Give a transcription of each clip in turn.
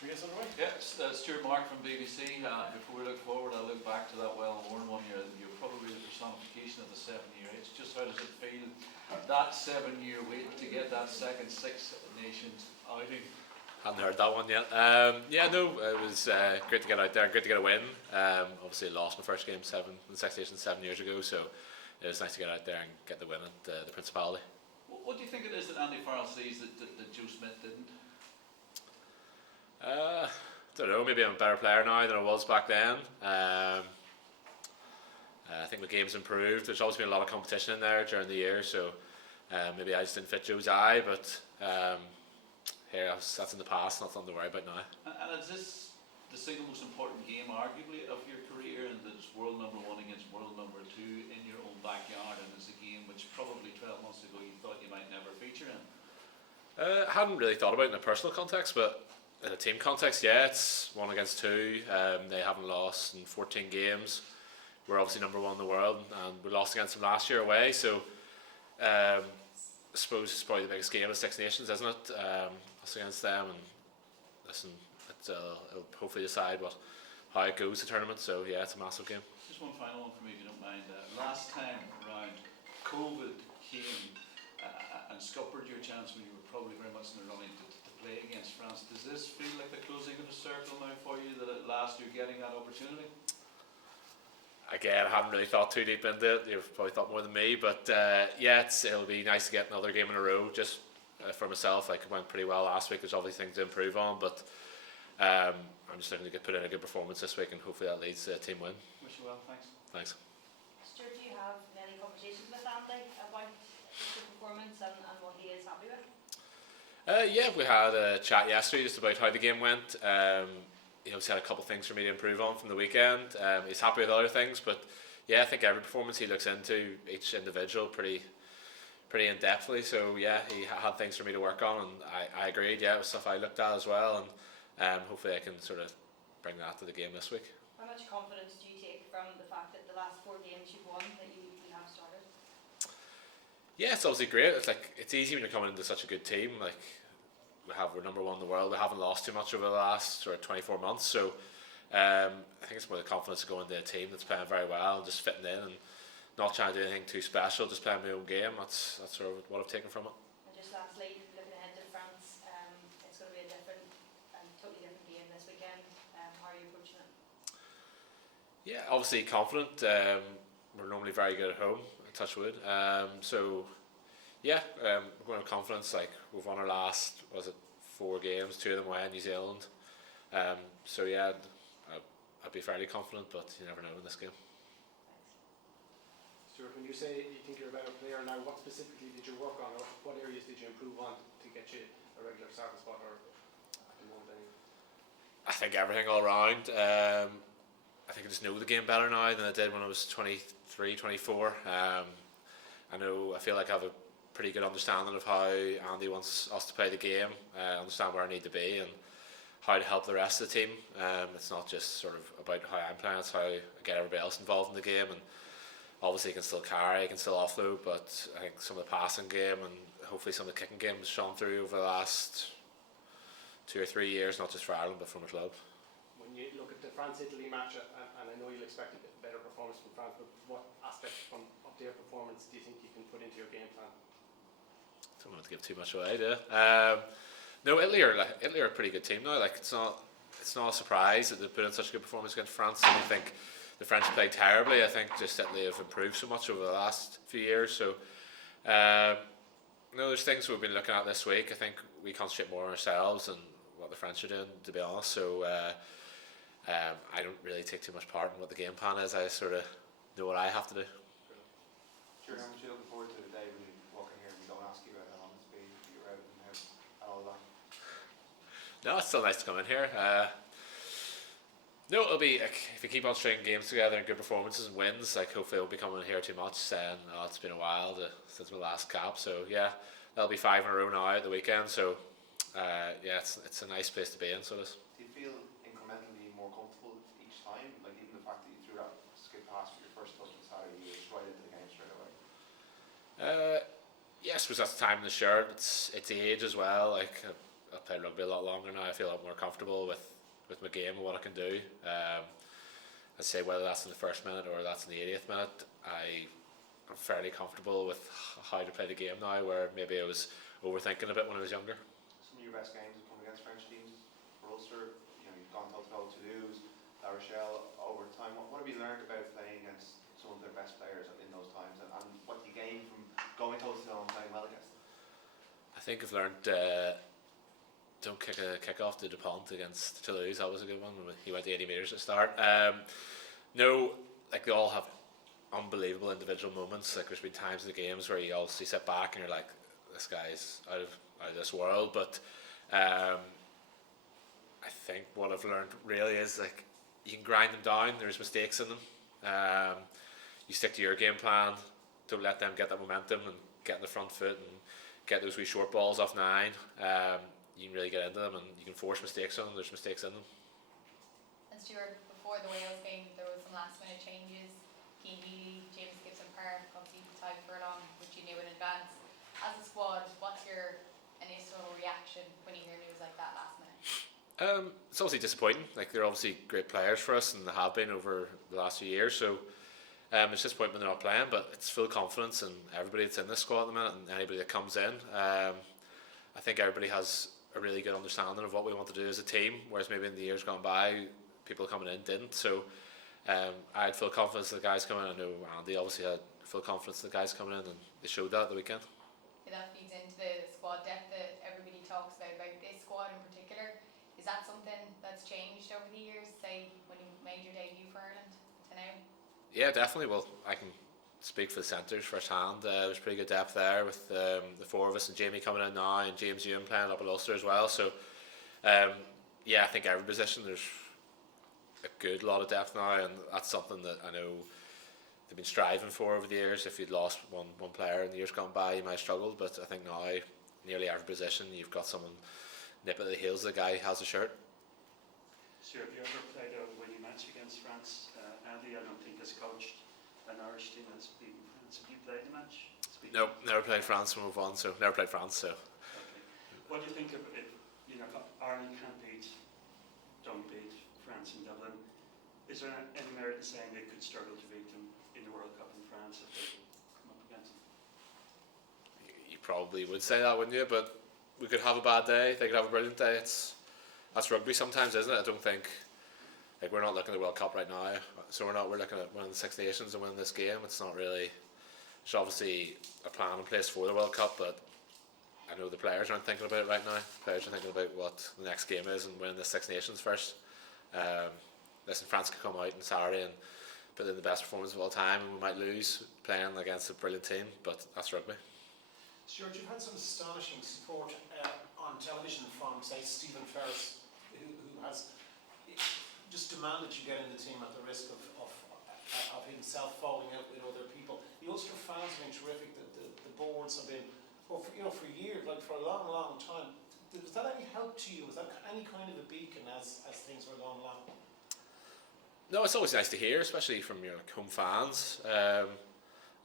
Yeah, it's Stuart Mark from BBC. Before we look forward, I'll look back to that well-worn one. You're probably the personification of the 7-year itch. Just how does it feel, that 7-year wait to get that second Six Nations outing? Hadn't heard that one yet. It was great to get out there and great to get a win. Obviously, lost my first game in the Six Nations 7 years ago, so it was nice to get out there and get the win at the Principality. What do you think it is that Andy Farrell sees that Joe Schmidt didn't? I don't know, maybe I'm a better player now than I was back then. I think the game's improved. There's always been a lot of competition in there during the year, so maybe I just didn't fit Joe's eye, but that's in the past, nothing to worry about now. And is this the single most important game, arguably, of your career, and that it's world number 1 against world number 2 in your own backyard, and it's a game which probably 12 months ago you thought you might never feature in? I hadn't really thought about it in a personal context, but in a team context, yeah, it's 1 against 2. They haven't lost in 14 games. We're obviously number 1 in the world, and we lost against them last year away. So I suppose it's probably the biggest game of Six Nations, isn't it? Us against them, and listen, it'll hopefully decide how it goes the tournament. So yeah, it's a massive game. Just one final one for me, if you don't mind. Last time around, COVID came and scuppered your chance when you were probably very much in the running to play against France. Does this feel like the closing of a circle now for you, that at last you're getting that opportunity? Again, I haven't really thought too deep into it. You've probably thought more than me, but it'll be nice to get another game in a row. Just for myself, it went pretty well last week. There's obviously things to improve on, but I'm just looking to put in a good performance this week, and hopefully that leads to a team win. Wish you well, thanks. Thanks. Stuart, do you have many conversations with Andy about the performance and what he is happy with? We had a chat yesterday just about how the game went. He obviously had a couple of things for me to improve on from the weekend. He's happy with other things, but yeah, I think every performance he looks into each individual pretty in-depthly. So yeah, he had things for me to work on, and I agreed. Yeah, it was stuff I looked at as well, and hopefully I can sort of bring that to the game this week. How much confidence do you take from the fact that the last 4 games you've won that you have started? Yeah, it's obviously great. It's easy when you're coming into such a good team. We're number 1 in the world. We haven't lost too much over the last 24 months. So I think it's more the confidence of going into a team that's playing very well and just fitting in and not trying to do anything too special, just playing my own game. That's sort of what I've taken from it. And just lastly, looking ahead to France, it's going to be a totally different game this weekend. How are you approaching it? Yeah, obviously confident. We're normally very good at home, touch wood. We're going to have confidence. We've won our last 4 games, 2 of them away in New Zealand. I'd be fairly confident, but you never know in this game. Thanks. Stuart, when you say you think you're a better player now, what specifically did you work on, or what areas did you improve on to get you a regular starting spot, or at the moment anyway? I think everything all round. I think I just know the game better now than I did when I was 23, 24. I feel like I have a pretty good understanding of how Andy wants us to play the game, understand where I need to be and how to help the rest of the team. It's not just sort of about how I'm playing, it's how I get everybody else involved in the game, and obviously he can still carry, he can still offload, but I think some of the passing game and hopefully some of the kicking game has shone through over the last 2 or 3 years, not just for Ireland but from a club. When you look at the France-Italy match, and I know you'll expect a better performance from France, but what aspects of their performance do you think you can put into your game plan? I don't want to give too much away, do I? No, Italy are a pretty good team now. It's not a surprise that they put in such a good performance against France. I don't think the French played terribly. I think just Italy have improved so much over the last few years. So there's things we've been looking at this week. I think we concentrate more on ourselves and what the French are doing, to be honest. So I don't really take too much part in what the game plan is. I sort of know what I have to do. Sure, how much are you looking forward to the day when you walk in here and we don't ask you about how long it's been, you're out and all that? No, it's still nice to come in here. It'll be if we keep on stringing games together and good performances and wins, hopefully I won't be coming in here too much saying, it's been a while since my last cap. So yeah, that'll be 5 in a row now at the weekend. So it's a nice place to be in. So it is. Do you feel incrementally more comfortable each time? Even the fact that you threw that skip pass for your first touch on Saturday, you were right into the game straight away. Yes, was that's the time in the shirt. It's age as well. I've played rugby a lot longer now. I feel a lot more comfortable with my game and what I can do. I'd say whether that's in the first minute or that's in the 80th minute, I'm fairly comfortable with how to play the game now, where maybe I was overthinking a bit when I was younger. Some of your best games have come against French teams. For Ulster, you've gone toe-to-toe with Toulouse, La Rochelle over time. What have you learned about playing against some of their best players in those times, and what do you gain from going toe-to-toe and playing well against them? I think I've learned don't kick off to Dupont against Toulouse. That was a good one. He went 80 metres at the start. No, like they all have unbelievable individual moments. Like there's been times in the games where you obviously sit back and you're like, this guy's out of this world. But I think what I've learned really is like you can grind them down. There's mistakes in them. You stick to your game plan. Don't let them get that momentum and get in the front foot and get those wee short balls off 9. You can really get into them and you can force mistakes on them. There's mistakes in them. And Stuart, before the Wales game, there was some last minute changes. Keane, James Gibson-Park, obviously tied Furlong, which you knew in advance. As a squad, what's your initial reaction when you hear news like that last minute? It's obviously disappointing. Like they're obviously great players for us and they have been over the last few years. So it's disappointing when they're not playing, but it's full confidence in everybody that's in this squad at the minute and anybody that comes in. I think everybody has a really good understanding of what we want to do as a team, whereas maybe in the years gone by, people coming in didn't. So I had full confidence in the guys coming in. I know Andy obviously had full confidence in the guys coming in, and they showed that the weekend. That feeds into the squad depth that everybody talks about this squad in particular. Is that something that's changed over the years, say when you made your debut for Ireland to now? Yeah, definitely. Well, I can speak for the centres first hand. There's pretty good depth there with the 4 of us and Jamie coming in now and James Ewan playing up at Ulster as well. So yeah, I think every position there's a good lot of depth now, and that's something that I know they've been striving for over the years. If you'd lost one player in the years gone by, you might have struggled, but I think now nearly every position you've got someone nip at the heels of the guy who has a shirt. Stuart, have you ever played a winning match against France? Andy, I don't think has coached an Irish team that's beaten France. Have you played a match? No, never played France when we've won, so never played France. So. Okay. What do you think of if Ireland don't beat France in Dublin? Is there any merit in saying they could struggle to beat them in the World Cup in France if they come up against them? You probably would say that, wouldn't you? But we could have a bad day. They could have a brilliant day. That's rugby sometimes, isn't it? I don't think. Like we're not looking at the World Cup right now, so we're looking at winning the Six Nations and winning this game. It's not really. There's obviously a plan in place for the World Cup, but I know the players aren't thinking about it right now. The players are thinking about what the next game is and winning the Six Nations first. Listen, France could come out on Saturday and put in the best performance of all time, and we might lose playing against a brilliant team, but that's rugby. Stuart, you've had some astonishing support on television from, say, Stephen Ferris, who has just demanded you get in the team at the risk of himself falling out with other people. The Ulster fans have been terrific. The boards have been, well, for years, like for a long, long time. Was that any help to you? Was that any kind of a beacon as things were going along? No, it's always nice to hear, especially from your home fans. I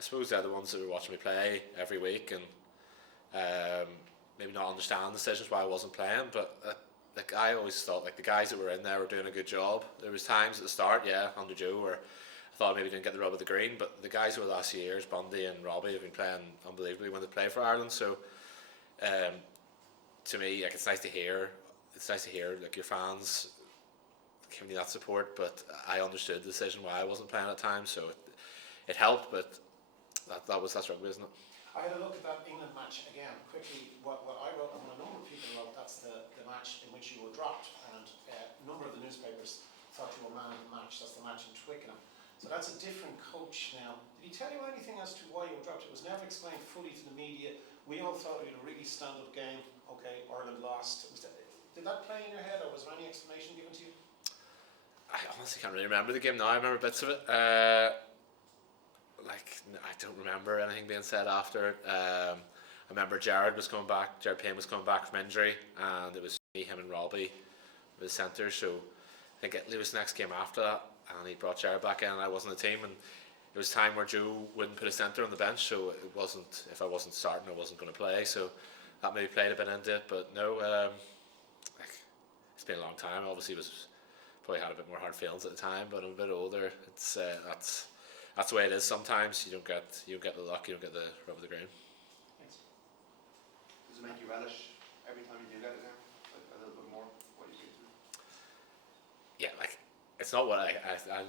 suppose they're the ones that were watching me play every week and maybe not understand the decisions why I wasn't playing, but I always thought like the guys that were in there were doing a good job. There was times at the start, under Joe, where I thought I maybe didn't get the rub of the green, but the guys over the last years, Bundy and Robbie, have been playing unbelievably when they play for Ireland. So to me, like it's nice to hear like your fans giving you that support, but I understood the decision why I wasn't playing at times, so it helped, but that's rugby, isn't it? I had a look at that England match again quickly. What I wrote, and a number of people wrote, that's the match in which you were dropped, and a number of the newspapers thought you were man of the match. That's the match in Twickenham. So that's a different coach now. Did he tell you anything as to why you were dropped? It was never explained fully to the media. We all thought it was a really stand-up game. Okay, Ireland lost. Did that play in your head, or was there any explanation given to you? I honestly can't really remember the game now. I remember bits of it. I don't remember anything being said after it. I remember Jared Payne was coming back from injury, and it was me, him and Robbie with the centre. So I think it was the next game after that, and he brought Jared back in, and I wasn't the team, and it was time where Joe wouldn't put a centre on the bench, so if I wasn't starting, I wasn't going to play. So that maybe played a bit into it, but no, it's been a long time. Obviously, was probably had a bit more hard feelings at the time, but I'm a bit older. It's that's the way it is. Sometimes you don't get the luck, you don't get the rub of the green. Thanks. Does it make you relish every time you do get it now? Like a little bit more? What do you think? Yeah, like it's not what I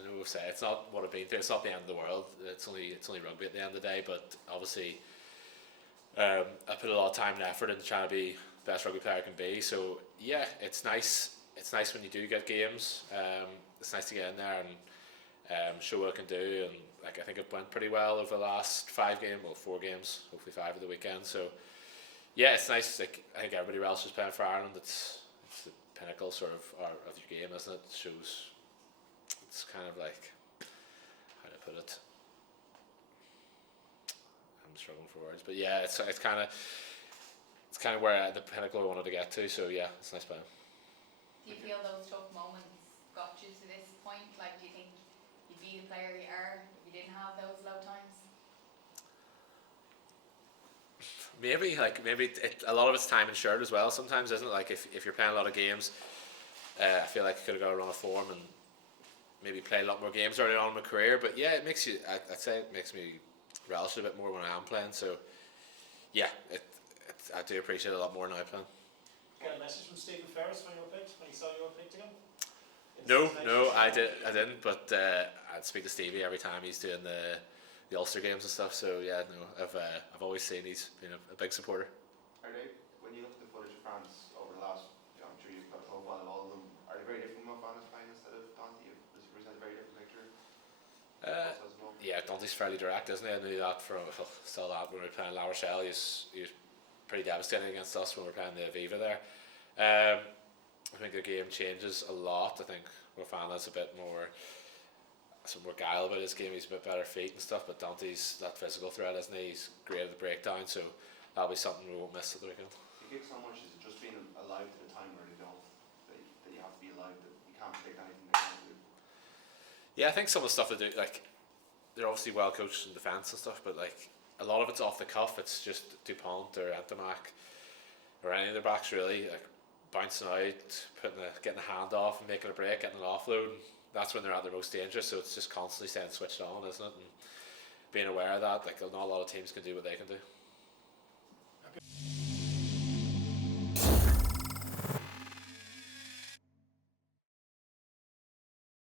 know say. It's not what I've been through. It's not the end of the world. It's only rugby at the end of the day. But obviously, I put a lot of time and effort into trying to be the best rugby player I can be. So yeah, it's nice. It's nice when you do get games. It's nice to get in there and show what I can do. And like I think it went pretty well over the last 4 games, hopefully 5 of the weekend. So yeah, it's nice. Like I think everybody else is playing for Ireland. It's the pinnacle sort of your game, isn't it? It shows. It's kind of like, how to put it. I'm struggling for words, but yeah, it's kind of where the pinnacle I wanted to get to. So yeah, it's nice playing. Do you feel those tough moments got you to this point? Like, do you think you'd be the player you are if you didn't have those low times? Maybe a lot of it's time and shirt as well. Sometimes, isn't it? Like if you're playing a lot of games, I feel like I could have got a run of form and maybe play a lot more games early on in my career. But yeah, it makes you. I'd say it makes me relish it a bit more when I am playing. So yeah, I do appreciate it a lot more now playing. Get a message from Stephen Ferris when you were picked, when he saw you were picked again? No, I didn't. But I'd speak to Stevie every time he's doing the Ulster games and stuff. So yeah, no, I've always seen he's been a big supporter. Are they, when you look at the footage of France over the last, I'm sure you've got a profile of all of them, are they very different from what France playing instead of Dante? Does he present a very different picture? Yeah, Dante's fairly direct, isn't he? I knew that saw that when we were playing La Rochelle. He was pretty devastating against us when we were playing the Aviva there. I think the game changes a lot. I think Mofana's a bit more, some more guile about his game. He's a bit better feet and stuff, but Dante's that physical threat, isn't he? He's great at the breakdown, so that'll be something we won't miss at the weekend. You kick so much, is it just being alive to the time where they don't, that you have to be alive, that you can't predict anything they can do? Yeah, I think some of the stuff they do, like, they're obviously well coached in defence and stuff, but like a lot of it's off the cuff. It's just Dupont or Antomac or any of their backs really, like bouncing out, getting a hand off and making a break, getting an offload. That's when they're at their most dangerous. So it's just constantly staying switched on, isn't it? And being aware of that, like not a lot of teams can do what they can do. Okay.